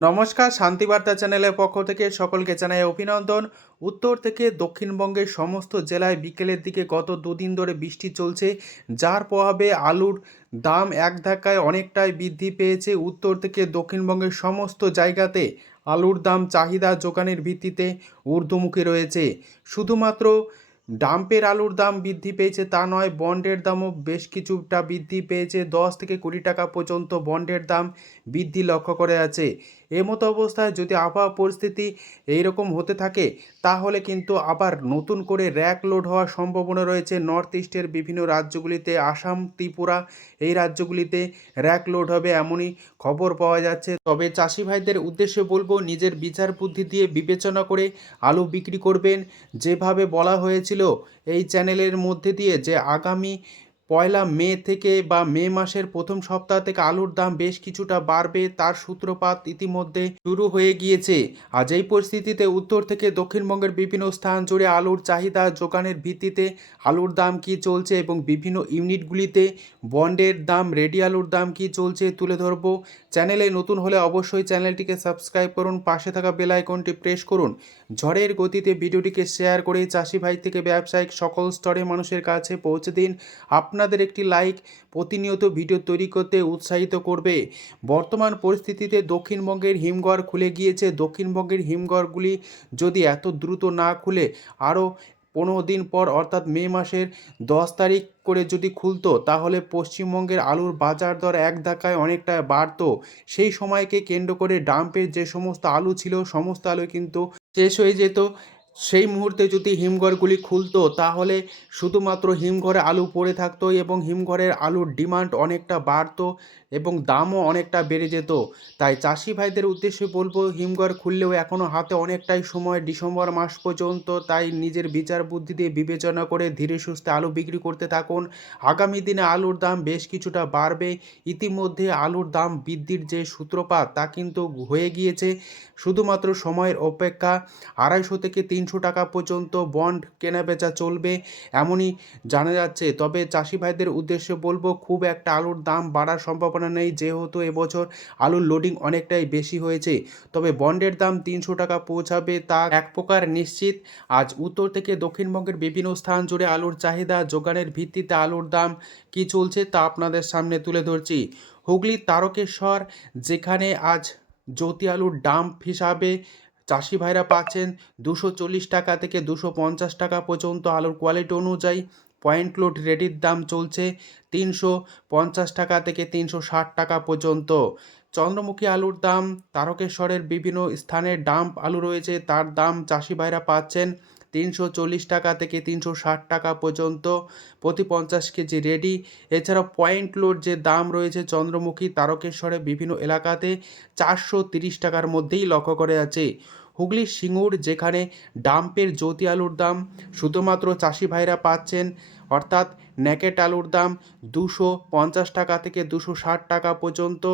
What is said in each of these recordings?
নমস্কার, শান্তিবার্তা চ্যানেলের পক্ষ থেকে সকলকে জানাই অভিনন্দন। উত্তর থেকে দক্ষিণবঙ্গের সমস্ত জেলায় বিকেলের দিকে গত দুদিন ধরে বৃষ্টি চলছে, যার প্রভাবে আলুর দাম এক ধাক্কায় অনেকটাই বৃদ্ধি পেয়েছে। উত্তর থেকে দক্ষিণবঙ্গের সমস্ত জায়গাতে আলুর দাম চাহিদা যোগানের ভিত্তিতে ঊর্ধ্বমুখী রয়েছে। শুধুমাত্র ডাম্পের আলুর দাম বৃদ্ধি পেয়েছে তা নয়, বন্ডের দামও বেশ কিছুটা বৃদ্ধি পেয়েছে। 10 থেকে 20 টাকা পর্যন্ত বন্ডের দাম বৃদ্ধি লক্ষ্য করে আছে। এমতো অবস্থায় যদি আবহাওয়া পরিস্থিতি এইরকম হতে থাকে, তাহলে কিন্তু আবার নতুন করে র্যাক লোড হওয়ার সম্ভাবনা রয়েছে। নর্থ ইস্টের বিভিন্ন রাজ্যগুলিতে, আসাম, ত্রিপুরা, এই রাজ্যগুলিতে র্যাক লোড হবে এমনই খবর পাওয়া যাচ্ছে। তবে চাষি ভাইদের উদ্দেশ্যে বলবো, নিজের বিচার বুদ্ধি দিয়ে বিবেচনা করে আলু বিক্রি করবেন। যেভাবে বলা হয়েছিল এই চ্যানেলের মধ্যে দিয়ে যে আগামী 1 মে থেকে বা মে মাসের প্রথম সপ্তাহ থেকে আলুর দাম বেশ কিছুটা বাড়বে, তার সূত্রপাত ইতিমধ্যে শুরু হয়ে গিয়েছে। আজ এই পরিস্থিতিতে উত্তর থেকে দক্ষিণবঙ্গের বিভিন্ন স্থান জুড়ে আলুর চাহিদা যোগানের ভিত্তিতে আলুর দাম কি চলছে এবং বিভিন্ন ইউনিটগুলিতে বন্ডের দাম, রেডি আলুর দাম কি চলছে তুলে ধরবো। চ্যানেলে নতুন হলে অবশ্যই চ্যানেলটিকে সাবস্ক্রাইব করুন, পাশে থাকা বেল আইকনটি প্রেস করুন। ঝড়ের গতিতে ভিডিওটিকে শেয়ার করে চাষি ভাই থেকে ব্যবসায়িক সকল স্তরের মানুষের কাছে পৌঁছে দিন। আপনাদের একটি লাইক প্রতিনিয়ত ভিডিও তৈরি করতে উৎসাহিত করবে। বর্তমান পরিস্থিতিতে দক্ষিণবঙ্গের হিমঘর খুলে গিয়েছে। দক্ষিণবঙ্গের হিমঘরগুলি যদি এত দ্রুত না খুলে আরও 15 দিন পর অর্থাৎ মে মাসের 10 তারিখ করে যদি খুলতো, তাহলে পশ্চিমবঙ্গের আলুর বাজার দর এক ধাক্কায় অনেকটা বাড়তো। সেই সময়কে কেন্দ্র করে ডাম্পের যে সমস্ত আলু ছিল, সমস্ত আলু কিন্তু শেষ হয়ে যেত। সেই মুহূর্তে যদি হিমঘরগুলি খুলতো, তাহলে শুধুমাত্র হিমঘরে আলু পড়ে থাকতো এবং হিমঘরের আলুর ডিমান্ড অনেকটা বাড়তো এবং দামও অনেকটা বেড়ে যেত। তাই চাষি ভাইদের উদ্দেশ্যে বলবো, হিমঘর খুললেও এখনও হাতে অনেকটাই সময়, ডিসেম্বর মাস পর্যন্ত। তাই নিজের বিচার বুদ্ধি দিয়ে বিবেচনা করে ধীরে সুস্থে আলু বিক্রি করতে থাকুন। আগামী দিনে আলুর দাম বেশ কিছুটা বাড়বে। ইতিমধ্যে আলুর দাম বৃদ্ধির যে সূত্রপাত তা কিন্তু হয়ে গিয়েছে। শুধুমাত্র সময়ের অপেক্ষা। 250 থেকে 300 টাকা পর্যন্ত বন্ড কেনাবেচা চলবে এমনই জানা যাচ্ছে। তবে চাষি ভাইদের উদ্দেশ্যে বলবো, খুব একটা আলুর দাম বাড়ার সম্ভাবনা নেই, যেহেতু এবছর আলুর লোডিং অনেকটাই বেশি হয়েছে। তবে বন্ডের দাম 300 টাকা পৌঁছাবে তা এক প্রকার নিশ্চিত। আজ উত্তর থেকে দক্ষিণবঙ্গের বিভিন্ন স্থান জুড়ে আলুর চাহিদা যোগানের ভিত্তিতে আলুর দাম কি চলছে তা আপনাদের সামনে তুলে ধরছি। হুগলির তারকেশ্বর, যেখানে আজ জ্যোতি আলুর ডাম্প হিসাবে চাষি ভাইরা পাচ্ছেন 240 টাকা থেকে 250 টাকা পর্যন্ত। আলুর কোয়ালিটি অনুযায়ী পয়েন্ট লোড রেডির দাম চলছে 350 টাকা থেকে 360 টাকা পর্যন্ত। চন্দ্রমুখী আলুর দাম, তারকেশ্বরের বিভিন্ন স্থানে ডাম্প আলু রয়েছে, তার দাম চাষি ভাইরা পাচ্ছেন 340 টাকা থেকে 360 টাকা পর্যন্ত প্রতি 50 কেজি রেডি। এছাড়াও পয়েন্ট লোড যে দাম রয়েছে চন্দ্রমুখী, তারকেশ্বরে বিভিন্ন এলাকাতে 430 টাকার মধ্যেই লক্ষ্য করে আছে। হুগলির সিঙ্গুর, যেখানে ডাম্পের জ্যোতি আলুর দাম শুধুমাত্র চাষি ভাইরা পাচ্ছেন, অর্থাৎ ন্যাকেট আলুর দাম 250 টাকা থেকে 260 টাকা পর্যন্ত।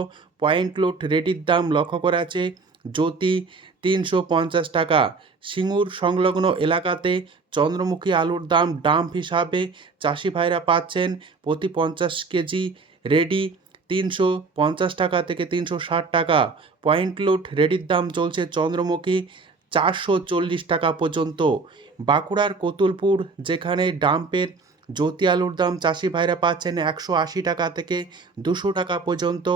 পয়েন্ট লোড রেডির দাম লক্ষ্য করা আছে জ্যোতি 350 টাকা। সিঙ্গুর সংলগ্ন এলাকাতে চন্দ্রমুখী আলুর দাম ডাম্প হিসাবে চাষি ভাইরা পাচ্ছেন প্রতি 50 কেজি রেডি 350 টাকা থেকে 360 টাকা। পয়েন্ট লোড রেডির দাম চলছে চন্দ্রমুখী 440 টাকা পর্যন্ত। বাঁকুড়ার কতুলপুর, যেখানে ডাম্পের জ্যোতি আলুর দাম চাষি ভাইরা পাচ্ছেন 180 টাকা থেকে 200 টাকা পর্যন্ত।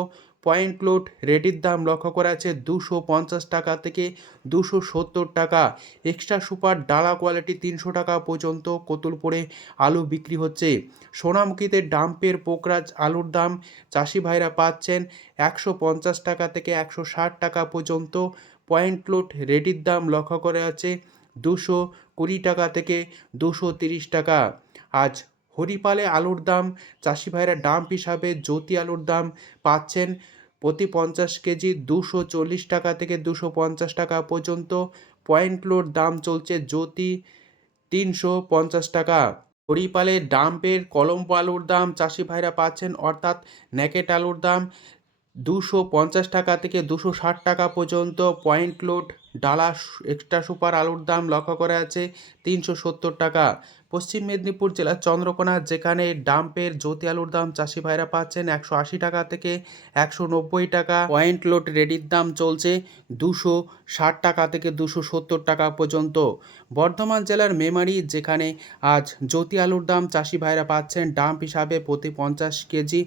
পয়েন্ট লোড রেডির দাম লক্ষ্য করা আছে 250 টাকা থেকে 270 টাকা। এক্সট্রা সুপার ডালা কোয়ালিটি 300 টাকা পর্যন্ত কতুলপুরে আলু বিক্রি হচ্ছে। সোনামুখীতে ডাম্পের পোকরাজ আলুর দাম চাষি ভাইরা পাচ্ছেন 150 টাকা থেকে 160 টাকা পর্যন্ত। পয়েন্ট লোড রেডির দাম লক্ষ্য করে আছে 220 টাকা থেকে 230 টাকা। আজ হরিপালে আলুর দাম চাষি ভাইরা ডাম্প হিসাবে জ্যোতি আলুর দাম পাচ্ছেন প্রতি 50 কেজি 240 টাকা থেকে 250 টাকা পর্যন্ত। পয়েন্ট লোড দাম চলছে জ্যোতি 350 টাকা। হরিপালের ডাম্পের কলম্বো আলুর দাম চাষি ভাইরা পাচ্ছেন, অর্থাৎ ন্যাকেট আলুর দাম 250 টাকা থেকে 260 টাকা পর্যন্ত। পয়েন্ট লোড ডালা এক্সট্রা সুপার আলুর দাম লক্ষ্য করা যাচ্ছে 370 টাকা। পশ্চিম মেদিনীপুর জেলার চন্দ্রকোনা, যেখানে ডাম্পের জ্যোতি আলুর দাম চাষি ভাইরা পাচ্ছেন 180 টাকা থেকে 190 টাকা। পয়েন্ট লোড রেডির দাম চলছে 260 টাকা থেকে 270 টাকা পর্যন্ত। বর্ধমান জেলার মেমারি, যেখানে আজ জ্যোতি আলুর দাম চাষি ভাইরা পাচ্ছেন ডাম্প হিসাবে প্রতি 50 কেজি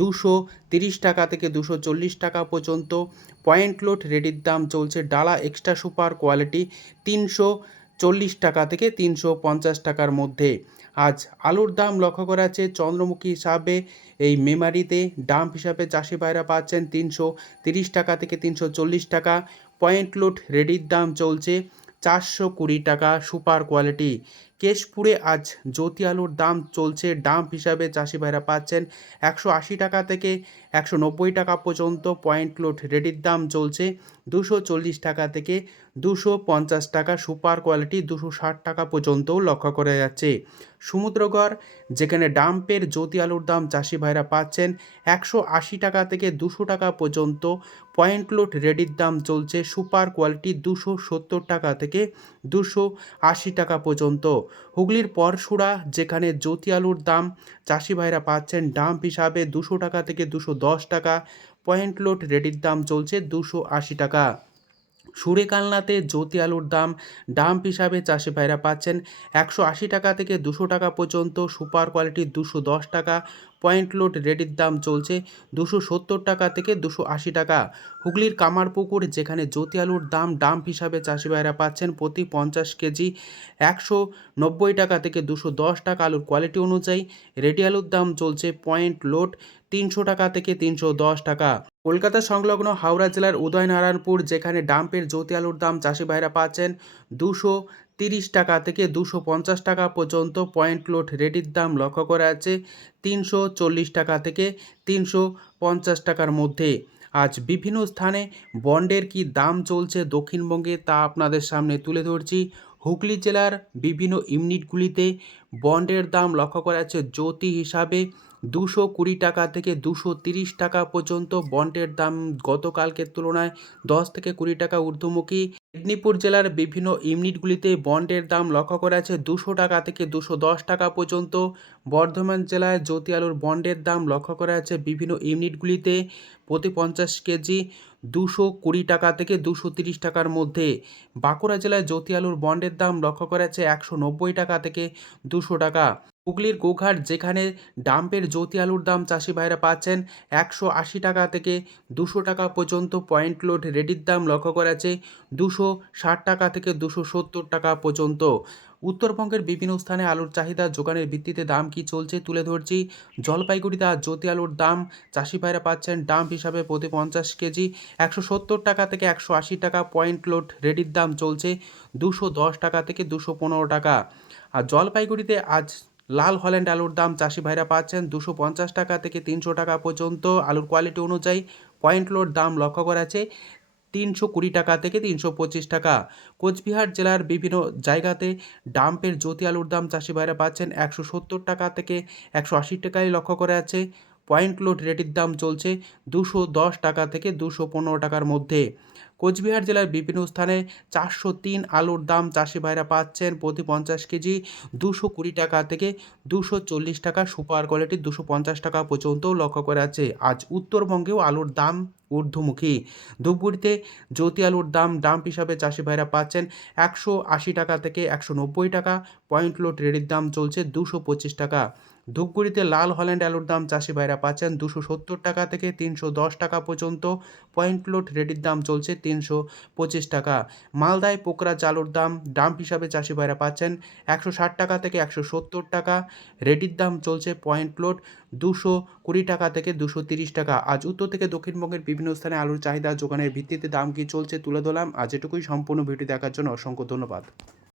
230 টাকা থেকে 240 টাকা পর্যন্ত। পয়েন্ট লোড রেডির দাম চলছে ডালা এক্সট্রা সুপার কোয়ালিটি 340 টাকা থেকে 350 টাকার মধ্যে। আজ আলুর দাম লক্ষ্য করা যাচ্ছে চন্দ্রমুখী হিসাবে এই মেমারিতে ডাম্প হিসাবে চাষি ভাইরা পাচ্ছেন 330 টাকা থেকে 340 টাকা। পয়েন্ট লোড রেডির দাম চলছে 420 টাকা সুপার কোয়ালিটি। কেশপুরে আজ জ্যোতি আলুর দাম চলছে ডাম্প হিসাবে চাষি ভাইরা পাচ্ছেন 180 টাকা থেকে 190 টাকা পর্যন্ত। পয়েন্ট লোড রেডির দাম চলছে 240 টাকা থেকে 250 টাকা সুপার কোয়ালিটি 260 টাকা পর্যন্তও লক্ষ্য করা যাচ্ছে। সমুদ্রগড়, যেখানে ডাম্পের জ্যোতি আলুর দাম চাষি ভাইরা পাচ্ছেন 180 টাকা থেকে 200 টাকা পর্যন্ত। পয়েন্ট লোড রেডির দাম চলছে সুপার কোয়ালিটি 270 টাকা থেকে 280 টাকা পর্যন্ত। হুগলির পরশুরা, যেখানে জ্যোতি আলুর দাম চাষি ভাইরা পাচ্ছেন ডাম্প হিসাবে 200 টাকা থেকে 210 টাকা। পয়েন্ট লোড রেডির দাম চলছে 280 টাকা। সুরেকালনাতে জ্যোতি আলুর দাম ডাম্প হিসাবে চাষি ভাইরা পাচ্ছেন 180 টাকা থেকে 200 টাকা পর্যন্ত। সুপার কোয়ালিটি 210 টাকা। পয়েন্ট লোড রেডির দাম চলছে 270 টাকা থেকে 280 টাকা। হুগলির কামারপুকুর, যেখানে জ্যোতি আলুর দাম ডাম্প হিসাবে চাষি ভাইরা পাচ্ছেন প্রতি 50 কেজি 190 টাকা থেকে 210 টাকা। আলুর কোয়ালিটি অনুযায়ী রেডি আলুর দাম চলছে পয়েন্ট লোড 300 টাকা থেকে 310 টাকা। কলকাতা সংলগ্ন হাওড়া জেলার উদয়নারায়ণপুর, যেখানে ডাম্পের জ্যোতি আলুর দাম চাষি ভাইরা পাচ্ছেন 230 টাকা থেকে 250 টাকা পর্যন্ত। পয়েন্ট লোড রেডির দাম লক্ষ্য করা যাচ্ছে 340 টাকা থেকে 350 টাকার মধ্যে। আজ বিভিন্ন স্থানে বন্ডের কি দাম চলছে দক্ষিণবঙ্গে তা আপনাদের সামনে তুলে ধরছি। হুগলি জেলার বিভিন্ন ইউনিটগুলিতে বন্ডের দাম লক্ষ্য করা যাচ্ছে জ্যোতি হিসাবে 220 টাকা থেকে 230 টাকা পর্যন্ত। বন্ডের দাম গতকালকের তুলনায় 10 থেকে 20 টাকা ঊর্ধ্বমুখী। মেদিনীপুর জেলার বিভিন্ন ইউনিটগুলিতে বন্ডের দাম লক্ষ্য করা যাচ্ছে 200 টাকা থেকে 210 টাকা পর্যন্ত। বর্ধমান জেলায় জ্যোতি আলুর বন্ডের দাম লক্ষ্য করা যাচ্ছে বিভিন্ন ইউনিটগুলিতে প্রতি 50 কেজি 220 টাকা থেকে 230 টাকার মধ্যে। বাঁকুড়া জেলায় জ্যোতি আলুর বন্ডের দাম লক্ষ্য করা যাচ্ছে 190 টাকা থেকে 200 টাকা। হুগলির গোঘাট, যেখানে ডাম্পের জ্যোতি আলুর দাম চাষি ভাইরা পাচ্ছেন 180 টাকা থেকে 200 টাকা পর্যন্ত। পয়েন্ট লোড রেডির দাম লক্ষ্য করা যাচ্ছে 260 টাকা থেকে 270 টাকা পর্যন্ত। উত্তরবঙ্গের বিভিন্ন স্থানে আলুর চাহিদা যোগানের ভিত্তিতে দাম কি চলছে তুলে ধরছি। জলপাইগুড়িতে আজ জ্যোতি আলুর দাম চাষি ভাইরা পাচ্ছেন ডাম্প হিসাবে প্রতি 50 কেজি 170 টাকা থেকে 180 টাকা। পয়েন্ট লোড রেডির দাম চলছে 210 টাকা থেকে 215 টাকা। আর জলপাইগুড়িতে আজ লাল হল্যান্ড আলুর দাম চাষি ভাইরা পাচ্ছেন 250 টাকা থেকে 300 টাকা পর্যন্ত। আলুর কোয়ালিটি অনুযায়ী পয়েন্ট লোড দাম লক্ষ্য করা আছে 320 টাকা থেকে 325 টাকা। কোচবিহার জেলার বিভিন্ন জায়গাতে ডাম্পের জ্যোতি আলুর দাম চাষি ভাইরা পাচ্ছেন 170 টাকা থেকে 180 টাকায় লক্ষ্য করা আছে। পয়েন্ট লোড রেডির দাম চলছে 210 টাকা থেকে 215 টাকার মধ্যে। কোচবিহার জেলার বিভিন্ন স্থানে 403 আলুর দাম চাষি ভাইরা পাচ্ছেন প্রতি 50 কেজি 220 টাকা থেকে 240 টাকা। সুপার কোয়ালিটি 250 টাকা পর্যন্তও লক্ষ্য করা আছে। আজ উত্তরবঙ্গেও আলুর দাম ঊর্ধ্বমুখী। ধূপগুড়িতে জ্যোতি আলুর দাম ডাম্প হিসাবে চাষি ভাইরা পাচ্ছেন 180 টাকা থেকে 190 টাকা। পয়েন্ট লোড রেডির দাম চলছে 225 টাকা। ধূপগুড়িতে লাল হল্যান্ড আলুর দাম চাষি ভাইরা পাচ্ছেন 270 টাকা থেকে 310 টাকা পর্যন্ত। পয়েন্ট লোড রেডির দাম চলছে 325 টাকা। মালদায় পোকরাজ আলুর দাম ডাম্প হিসাবে চাষি ভাইরা পাচ্ছেন 160 টাকা থেকে 170 টাকা। রেডির দাম চলছে পয়েন্ট লোড 220 টাকা থেকে 230 টাকা। আজ উত্তর থেকে দক্ষিণবঙ্গের বিভিন্ন স্থানে আলুর চাহিদা যোগানের ভিত্তিতে দাম কি চলছে তুলে ধরলাম। আজ এটুকুই। সম্পূর্ণ ভিডিও দেখার জন্য অসংখ্য ধন্যবাদ।